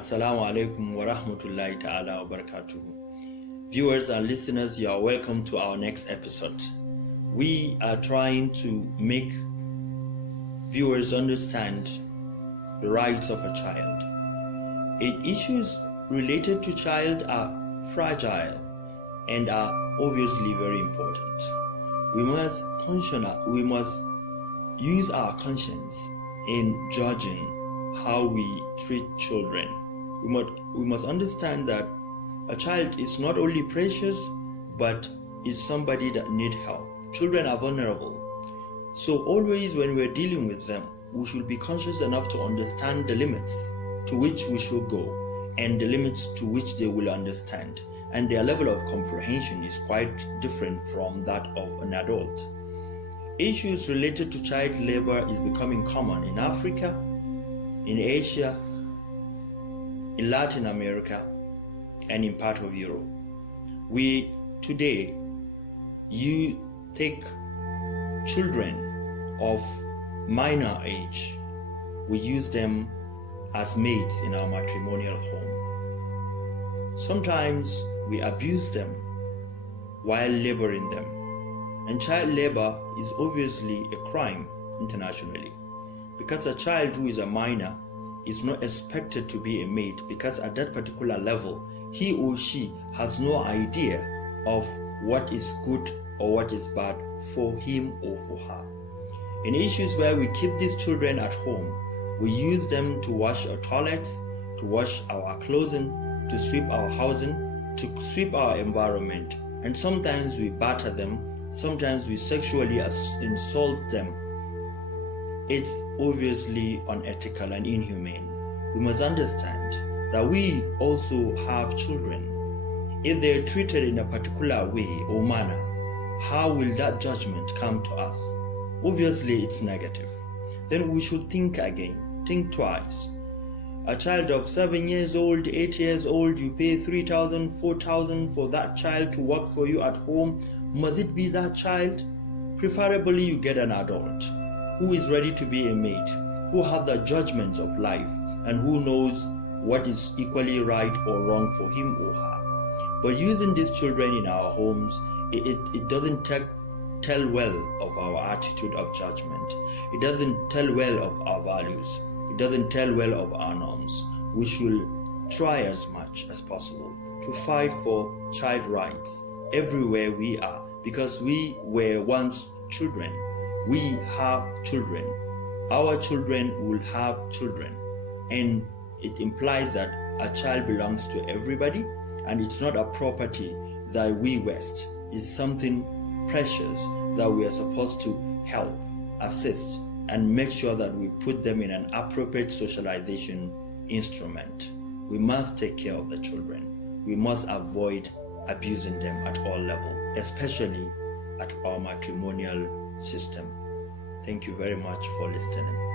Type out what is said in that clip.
Assalamu alaikum wa rahmatullahi ta'ala wa barakatuhu. Viewers and listeners, you are welcome to our next episode. We are trying to make viewers understand the rights of a child. Issues related to child are fragile and are obviously very important. We must use our conscience in judging how we treat children. We must understand that a child is not only precious, but is somebody that needs help. Children are vulnerable. So always when we're dealing with them, we should be conscious enough to understand the limits to which we should go and the limits to which they will understand. And their level of comprehension is quite different from that of an adult. Issues related to child labor is becoming common in Africa, in Asia, in Latin America, and in part of Europe. Today, you take children of minor age, we use them as maids in our matrimonial home. Sometimes we abuse them while laboring them. And child labor is obviously a crime internationally, because a child who is a minor is not expected to be a maid, because at that particular level, he or she has no idea of what is good or what is bad for him or for her. In issues where we keep these children at home, we use them to wash our toilets, to wash our clothing, to sweep our housing, to sweep our environment, and sometimes we batter them, sometimes we sexually insult them. It's obviously unethical and inhumane. We must understand that we also have children. If they are treated in a particular way or manner, how will that judgment come to us? Obviously, it's negative. Then we should think again, think twice. A child of 7 years old, 8 years old, you pay 3,000, 4,000 for that child to work for you at home. Must it be that child? Preferably you get an adult who is ready to be a maid, who have the judgment of life and who knows what is equally right or wrong for him or her. But using these children in our homes, it doesn't tell well of our attitude of judgment. It doesn't tell well of our values. It doesn't tell well of our norms. We should try as much as possible to fight for child rights everywhere we are, because we were once children. We have children. Our children will have children. And it implies that a child belongs to everybody, and it's not a property that we waste. It's something precious that we are supposed to help, assist, and make sure that we put them in an appropriate socialization instrument. We must take care of the children. We must avoid abusing them at all levels, especially at our matrimonial system. Thank you very much for listening.